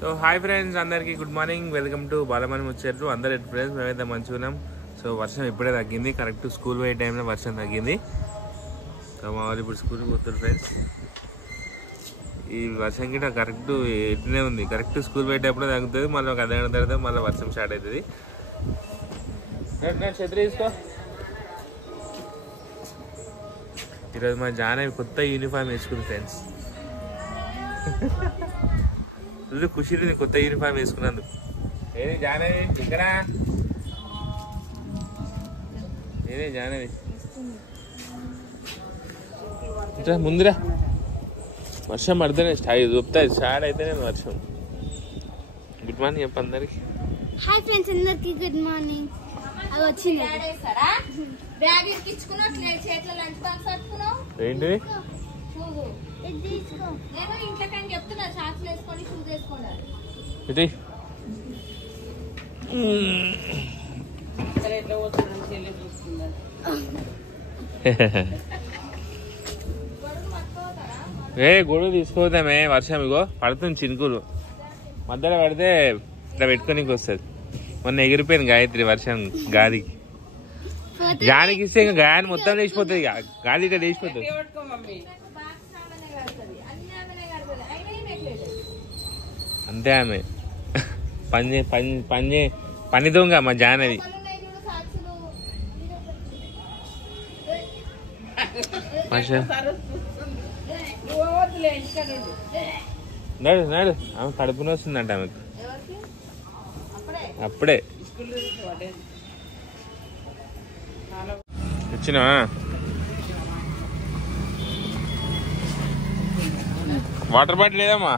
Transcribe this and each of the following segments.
So hi friends, అందరికీ good morning. Welcome to Balamani Muchatlu. అందరు friends, మేమైతే మంచిగా ఉన్నాం. సో వర్షం ఇప్పుడే తగ్గింది, కరెక్ట్ స్కూల్ పోయే టైంలో వర్షం తగ్గింది. సో మా వాళ్ళు ఇప్పుడు స్కూల్కి పోతారు ఫ్రెండ్స్. ఈ వర్షం గిట్ట కరెక్ట్ ఎట్లనే ఉంది, కరెక్ట్ స్కూల్ పోయేటప్పుడు తగ్గుతుంది, మళ్ళీ ఒక అర్ధగంట తర్వాత మళ్ళీ వర్షం స్టార్ట్ అవుతుంది. ఛత్రి తీసుకో. ఈరోజు మా జానవి కొత్త యూనిఫామ్ వేసుకుంది ఫ్రెండ్స్. ఖుషి కొత్త యూనిఫామ్ వేసుకున్నందుకు. ఏది జానవి ఇక్కడ, ఏదే జానవి ఇంకా ముందురా. వర్షం పడితేనే చూపుతాయి, స్టార్ట్ అయితేనే వర్షం. గుడ్ మార్నింగ్ చెప్ప అందరికి. హాయ్ ఫ్రెండ్స్, అందరికి గుడ్ మార్నింగ్. అది వచ్చింది. ఏంటి ఇది? గొడుగు తీసుకోదామే, వర్షం ఇగో పడుతుంది, చినుకులు మధ్యలో పడితే ఇట్లా పెట్టుకోనికి వస్తుంది. మొన్న ఎగిరిపోయింది గాయత్రి వర్షం గాలికి. గాలికి ఇస్తే ఇంకా గాలి మొత్తం లేచిపోతుంది, గాలి ఇట్లా లేచిపోతుంది. అంతే ఆమె పని దొంగ మా జానవి. నాడు నాడు, ఆమె కడుపున వస్తుందంట ఆమెకు. అప్పుడే వచ్చినా వాటర్ బాటిల్ లేదమ్మా,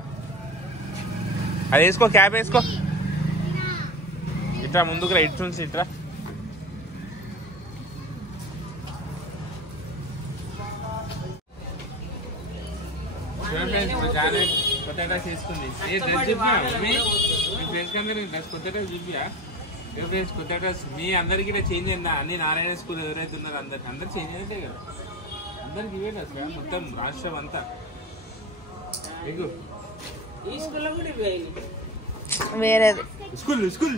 అది వేసుకో, క్యాప్ వేసుకో. ఇట్లా ముందుకు రా, ఇటు నుంచి ఇట్లా. కొత్త డ్రెస్ వేసుకుంది. ఏ డ్రెస్ చూపియా మీ ఫ్రెండ్స్ అందరూ కొత్త డ్రెస్ చూపియా. ఫ్రెండ్స్ కొత్త డ్రెస్ మీ అందరికి చేంజ్ అయిందా? అన్ని నారాయణ స్కూల్ ఎవరైతే ఉన్నారో అందరు చేంజ్ అయితే కదా, అందరికి ఇవే డ్రెస్ మొత్తం రాష్ట్రం అంతా. మీకు వేరేది స్కూల్ స్కూల్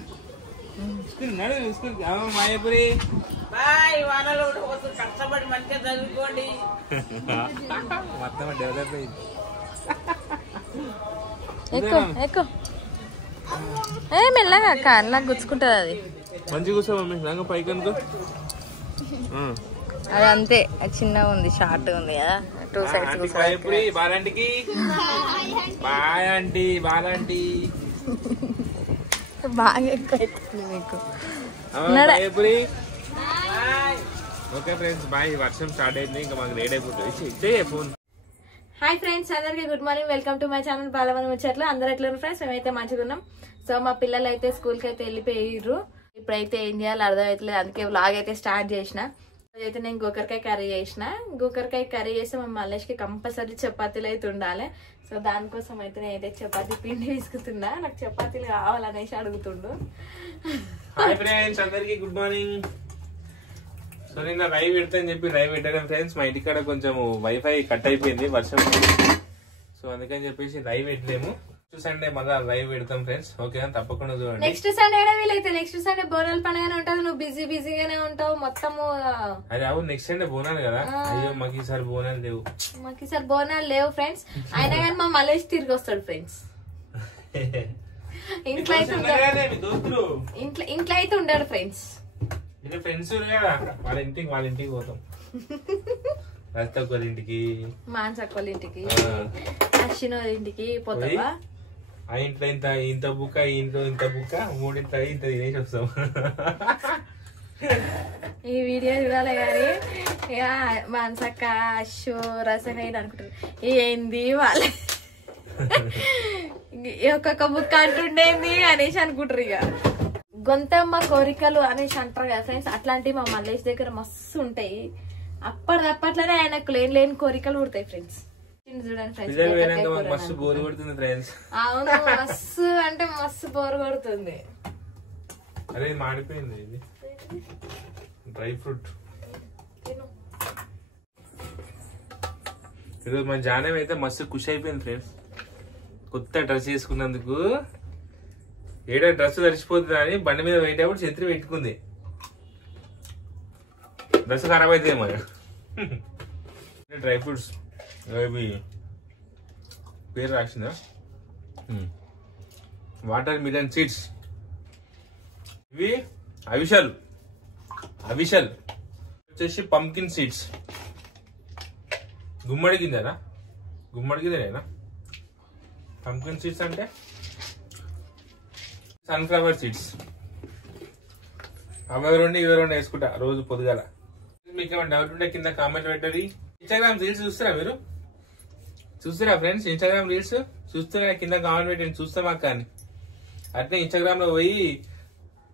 స్కూల్ నడు స్కూల్ మాయాపురి. కష్టపడి మంచిగా చదువుకోండి. మొత్తం డెవలప్ అయింది. ఎక్కువ మెల్లగా అక్క, అలా గుచ్చుకుంటుంది అది. మంచిగా కూర్చో మమ్మీ, రంగ పైకి అనుకో. అది అంతే, అది చిన్నగా ఉంది, షార్ట్ ఉంది కదా, 2 sides. బాలాంటికి బాయ్ ఆంటీ, బాలాంటి బాగా ఎక్కువ అవుతుంది మీకు. Okay friends, bye. వర్షం స్టార్ట్ అయింది, ఇంకా మాకు లేట్ అయిపోతుంది. ఫోన్. హాయ్ ఫ్రెండ్స్, అందరికి good morning. Welcome to my channel Balamani Muchatlu. అందరు ఎట్లా ఫ్రెండ్స్? మేమైతే మంచిగా ఉన్నాం. సో మా పిల్లలు అయితే స్కూల్కి అయితే వెళ్ళిపోయారు. ఇప్పుడైతే ఏం చేయాలో అర్థం అవుతలేదు, అందుకే వ్లాగ్ అయితే స్టార్ట్ చేసిన. అయితే నేను గోకరకాయ కర్రీ చేసిన. గోకరకాయ కర్రీ చేస్తే మా మల్లేష్కి కంపల్సరీ చపాతీలు అయితే ఉండాలి. సో దానికోసం అయితే నేనైతే చపాతీ పిండి తీసుకుతున్నా, నాకు చపాతీలు కావాలనేసి అడుగుతుండు. హాయ్ ఫ్రెండ్స్, అందరికి గుడ్ మార్నింగ్. సో నిన్న లైవ్ పెడతాను చెప్పి లైవ్ పెట్టాను ఫ్రెండ్స్. మా ఇంటికాడ కొంచెం వైఫై కట్ అయిపోయింది వర్షం, సో అందుకని చెప్పేసి లైవ్ పెట్టలేము. నెక్స్ట్ సండే మళ్ళీ లైవ్ పెడతాం ఫ్రెండ్స్. ఓకేనా, తప్పకుండా చూడండి. నెక్స్ట్ సండే వీలైతే నెక్స్ట్ సండే బోనాల పండుగనే ఉంటది, నువ్వు బిజీగానే ఉంటావు మొత్తము. అరే అవును, నెక్స్ట్ సండే బోనాలు కదా. అయ్యో మాకు ఈసారి బోనాలు లేవు. మాకు ఈసారి బోనాలు లేవు ఫ్రెండ్స్. అయినా కానీ మా మలేష్ తిరిగి వస్తాడు ఫ్రెండ్స్. ఇంట్లో అయితే ఇంట్లో అయితే ఉండడు ఫ్రెండ్స్. ఫ్రెండ్స్ కదా, వాళ్ళ ఇంటికి పోతాం. రస్తక్ వాళ్ళ ఇంటికి, మాన్సక్ వాళ్ళ ఇంటికి, అశ్విన్ వాళ్ళ ఇంటికి పోతావా? ఆ ఇంట్లో ఇంత బుక్క, ఈ ఇంట్లో ఇంత బుక్క, మూడింత ఇంత తినేసి వస్తాం. ఈ వీడియో చూడాలి కానీ ఇక మాన్సక్క, అశ్వ, రసమైన అనుకుంటారు ఏంది వాళ్ళ ఒక్కొక్క బుక్ అంటుండేంది అనేసి అనుకుంటారు. ఇక గొంతమ్మ కోరికలు అనేసి అంటారు కదా ఫ్రెండ్స్, అట్లాంటివి మా మల్లేష్ దగ్గర మస్తు ఉంటాయి. అప్పట్లోనే ఆయనకు లేని కోరికలు పుడతాయి ఫ్రెండ్స్. చూడండి ఫ్రెండ్స్, అవును మస్తు అంటే మస్తు బోర్ కొడుతుంది. అరే మాడిపోయింది ఇది డ్రై ఫ్రూట్. ఈరోజు మన జానవి అయితే మస్తు ఖుషి అయిపోయింది ఫ్రెండ్స్. కొత్త డ్రెస్ వేసుకున్నందుకు ఏడో డ్రెస్ తడిచిపోతుంది అని బండి మీద పోయేటప్పుడు ఛత్రి పెట్టుకుంది. డ్రెస్ ఖరాబ్ అవుతుంది మరి. డ్రై ఫ్రూట్స్ అవి పేరు రాసిందా? Water melon seeds. ఇవి అవిషల్ వచ్చేసి పంకిన్ సీడ్స్. గుమ్మడి గింజలేనా పంకిన్ సీడ్స్ అంటే? Sunflower seeds. అవి రెండు వేసుకుంటా రోజు పొద్దుగాల. మీకు ఏమైనా డౌట్ ఉంటే కింద కామెంట్ పెట్టండి. ఇన్స్టాగ్రామ్ రీల్స్ చూస్తారా మీరు? చూస్తారా ఫ్రెండ్స్? ఇన్స్టాగ్రామ్ రీల్స్ చూస్తారా? కింద కామెంట్ పెట్టండి, చూస్తాం అక్క అని. అట్నే ఇన్స్టాగ్రామ్ లో పోయి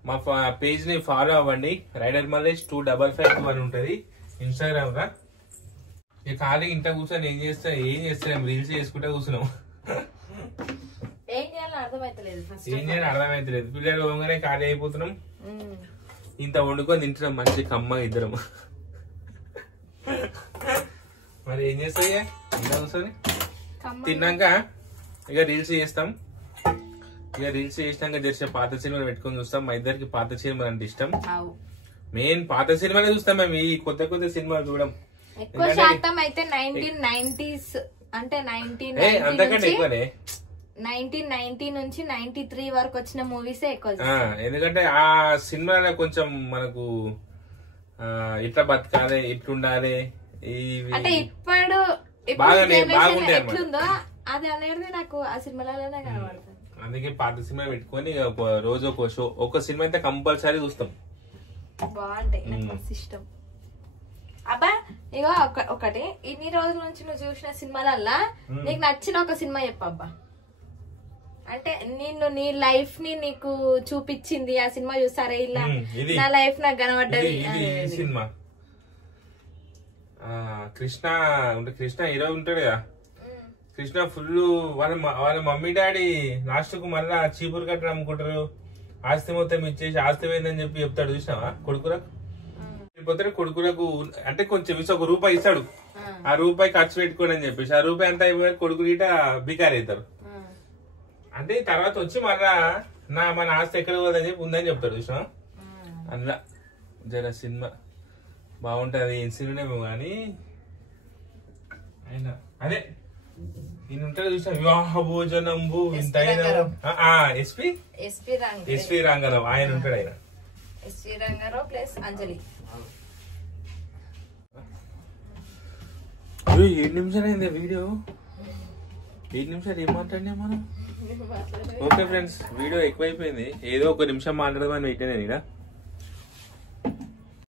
మా పేజ్ ని ఫాలో అవ్వండి. రైడర్ మల్లేష్ 2551 ఉంటది ఇన్స్టాగ్రామ్ గా. ఇక ఖాళీ ఇంట్లో కూర్చొని ఏం చేస్తాం రీల్స్ చేసుకుంటా కూర్చున్నాం. ఏం చేయాలో అర్థమైతలేదు. పిల్లలు పోగానే ఖాళీ అయిపోతున్నాం. ఇంత వండుకొని తింటున్నాం మంచి కమ్మ ఇద్దరం. మరి ఏం చేస్తాయి ఇంట్లో కూర్చొని తిన్నాక ఇక రీల్స్ చేస్తాం. ఇక రీల్స్ చేసినాక జరిసే పాత సినిమాలు పెట్టుకొని చూస్తాం. మా ఇద్దరికి పాత సినిమాలు అంటే ఇష్టం. మెయిన్ పాత సినిమాలే చూస్తాం మేము. ఈ కొత్త సినిమాలు చూడం. ఎక్కువ శాతం అయితే 1990s అంటే అంతకంటే ఎక్కువనే 1990 నుంచి 93 వరకు వచ్చిన మూవీస్ ఎక్కువ. ఎందుకంటే ఆ సినిమాలో కొంచెం మనకు ఇట్లా బతకాలి, ఇట్లుండాలి, అంటే ఇప్పుడు ఎట్లుందో అది అనేది నాకు ఆ సినిమాలలోనే కనబడుతుంది. అందుకే పాత సినిమా పెట్టుకొని రోజు ఒక సినిమా అయితే కంపల్సరీ చూస్తాం. బాగుంటాయి, నాకు ఇష్టం. అబ్బా ఇగో ఒకటి, ఇన్ని రోజుల నుంచి నువ్వు చూసిన సినిమాలల్లా నీకు నచ్చిన ఒక సినిమా చెప్పబ్బా. అంటే నీ లైఫ్ ని నీకు చూపించింది ఆ సినిమా చూస్తారా? ఇలా నా లైఫ్ నాకు కనబడ్డది సినిమా. కృష్ణ హీరో ఉంటాడు కదా. కృష్ణ ఫుల్ వాళ్ళ మమ్మీ డాడీ లాస్ట్ కు మళ్ళా చీపురు కట్టడం అమ్ముకుంటారు. ఆస్తి మొత్తం ఇచ్చేసి ఆస్తి పోయిందని చెప్పి చెప్తాడు. చూసినావా? కొడుకులకు అంటే కొంచెం ఒక రూపాయి ఇస్తాడు. ఆ రూపాయి ఖర్చు పెట్టుకోండి అని చెప్పేసి ఆ రూపాయి అంతా అయిపోయి కొడుకులు ఇట బికారి అవుతారు. అంటే తర్వాత వచ్చి మళ్ళా మన ఆస్తి ఎక్కడ పోదని చెప్పి ఉందని చెప్తాడు. చూసినా? అందులో జర సినిమా బాగుంటది. ఏం సినిమానేమో కానీ అయినా అదే ఈయన ఉంటాడు. చూసినా? వివాహ భోజనంబు ఇంతైనా ఎస్పీ రంగారావు ఆయన ఉంటాడు. ఆయన ఎస్పీ రంగారావు ప్లస్ అంజలి. 7 నిమిషాలు అయింది వీడియో. 7 నిమిషాలు ఏం మాట్లాడినా మనం? ఓకే ఫ్రెండ్స్, వీడియో ఎక్కువైపోయింది. ఏదో 1 నిమిషం మాట్లాడదామని పెట్టాను నేను.